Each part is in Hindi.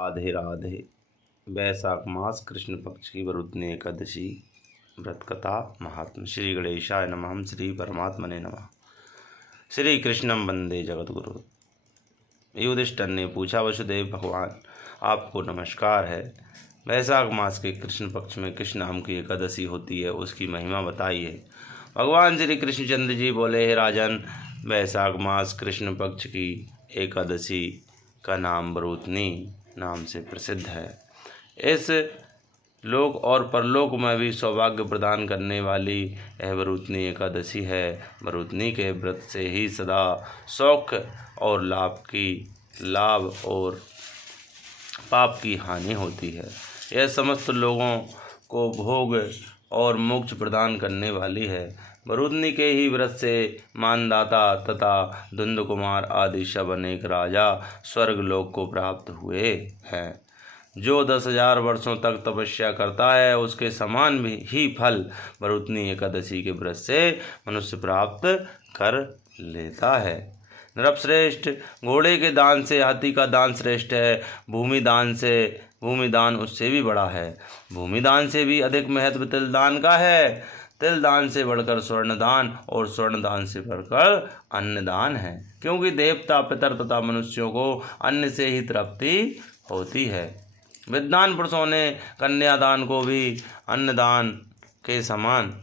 राधे राधे। वैशाख मास कृष्ण पक्ष की वरुदनी एकादशी व्रत कथा महात्म। श्री गणेशाय नमः। श्री परमात्मने नमः। श्री कृष्णम वंदे जगद्गुरु। युधिष्ठिर ने पूछा, वसुदेव भगवान आपको नमस्कार है। वैशाख मास के कृष्ण पक्ष में किस नाम की एकादशी होती है, उसकी महिमा बताइए। भगवान श्री कृष्णचंद्र जी बोले, हे राजन, वैशाख मास कृष्ण पक्ष की एकादशी का नाम वरुदनी नाम से प्रसिद्ध है। इस लोक और परलोक में भी सौभाग्य प्रदान करने वाली यह वरुदनी एकादशी है। वरुदनी के व्रत से ही सदा सौख्य और लाभ और पाप की हानि होती है। यह समस्त लोगों को भोग और मोक्ष प्रदान करने वाली है। वरुदनी के ही व्रत से मानदाता तथा धुंध कुमार आदि सब अनेक राजा स्वर्गलोक को प्राप्त हुए हैं। जो 10,000 वर्षों तक तपस्या करता है, उसके समान भी ही फल वरुदनी एकादशी के व्रत से मनुष्य प्राप्त कर लेता है। नृपश्रेष्ठ, घोड़े के दान से हाथी का दान श्रेष्ठ है। भूमिदान उससे भी बड़ा है। भूमिदान से भी अधिक महत्व तिलदान का है। तिलदान से बढ़कर स्वर्णदान और स्वर्णदान से बढ़कर अन्नदान है, क्योंकि देवता, पितर तथा मनुष्यों को अन्न से ही तृप्ति होती है। विद्वान पुरुषों ने कन्यादान को भी अन्नदान के समान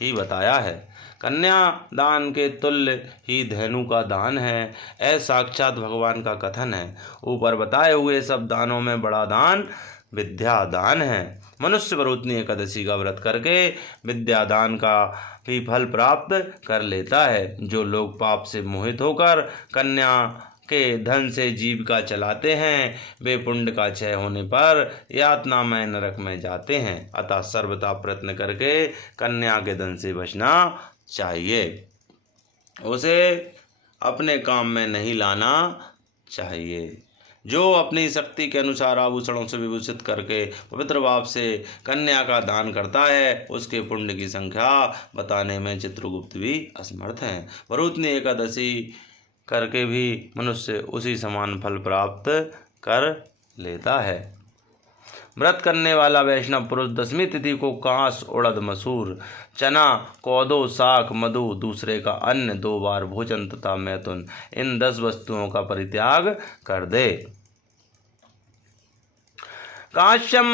ही बताया है। कन्यादान के तुल्य ही धेनु का दान है, ऐसा साक्षात भगवान का कथन है। ऊपर बताए हुए सब दानों में बड़ा दान विद्या दान है। मनुष्य वरुदनी एकादशी का व्रत करके विद्या दान का भी फल प्राप्त कर लेता है। जो लोग पाप से मोहित होकर कन्या के धन से जीविका चलाते हैं, वे पुण्य का क्षय होने पर यातना में नरक में जाते हैं। अतः सर्वथा प्रयत्न करके कन्या के धन से बचना चाहिए। उसे अपने काम में नहीं लाना चाहिए। जो अपनी शक्ति के अनुसार आभूषणों से विभूषित करके पवित्र भाव से कन्या का दान करता है, उसके पुण्य की संख्या बताने में चित्रगुप्त भी असमर्थ हैं। वरुदनी एकादशी करके भी मनुष्य उसी समान फल प्राप्त कर लेता है। व्रत करने वाला वैष्णव पुरुष 10वीं तिथि को कांस, उड़द, मसूर, चना, कोदो, साग, मधु, दूसरे का अन्न, 2 बार भोजन तथा मैथुन, इन 10 वस्तुओं का परित्याग कर दे। काश्यम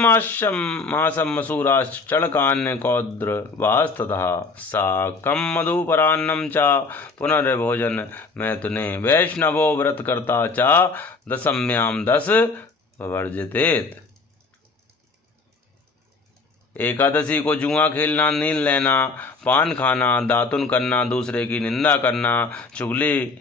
मासम मसूराश्च चणकान्य कौद्र वास्ततः साकम मधुपरान्नम चा पुनर्भोजन मैथुने वैष्णवो व्रत करता चा दशम्याम 10 वर्जितेत। एकादशी को जुआ खेलना, नींद लेना, पान खाना, दातुन करना, दूसरे की निंदा करना, चुगली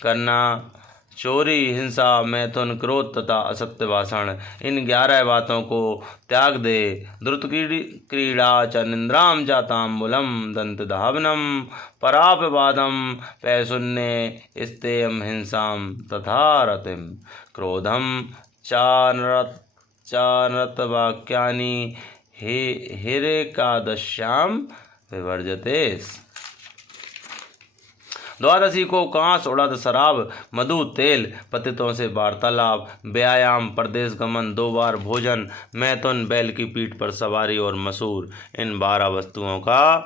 करना, चोरी, हिंसा, मैथुन, क्रोध तथा असत्य भाषण, इन 11 बातों को त्याग दे। द्रुत क्रीड़ा च निंद्राम जाताम्बुलम दंत धावनम परापवादम पैशुन्य स्तेयम हिंसाम तथा रतिम क्रोधम चानरत वाक्यानि हिरेकादश्याम विवर्जतेस। द्वादशी को कांस, उड़द, शराब, मधु, तेल, पतितों से वार्तालाप, व्यायाम, प्रदेश गमन, 2 बार भोजन, मैथुन, बैल की पीठ पर सवारी और मसूर, इन 12 वस्तुओं का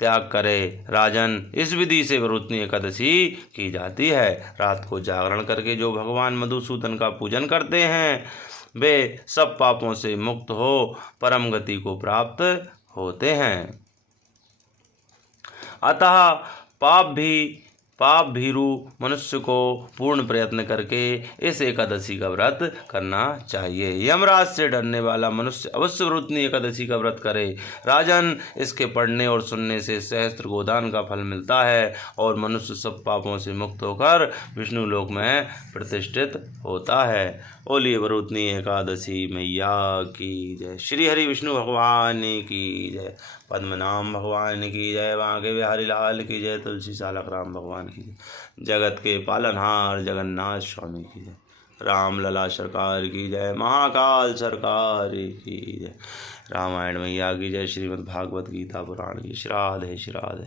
त्याग करे। राजन, इस विधि से वरुदनी एकादशी की जाती है। रात को जागरण करके जो भगवान मधुसूदन का पूजन करते हैं, वे सब पापों से मुक्त हो परम गति को प्राप्त होते हैं। अतः पाप भीरु मनुष्य को पूर्ण प्रयत्न करके इस एकादशी का व्रत करना चाहिए। यमराज से डरने वाला मनुष्य अवश्य वरुदनी एकादशी का व्रत करे। राजन, इसके पढ़ने और सुनने से सहस्त्र गोदान का फल मिलता है और मनुष्य सब पापों से मुक्त होकर विष्णु लोक में प्रतिष्ठित होता है। बोलिए वरुदनी एकादशी मैया की जय। श्री हरि विष्णु भगवान की जय। पद्मनाम भगवान की जय। बांके बिहारी लाल की जय। तुलसी सालक राम भगवान की जय। जगत के पालनहार जगन्नाथ स्वामी की जय। राम लला सरकार की जय। महाकाल सरकार की जय। रामायण मैया की जय। श्रीमद् भागवत गीता पुराण की। श्राद्धे श्राद्धे।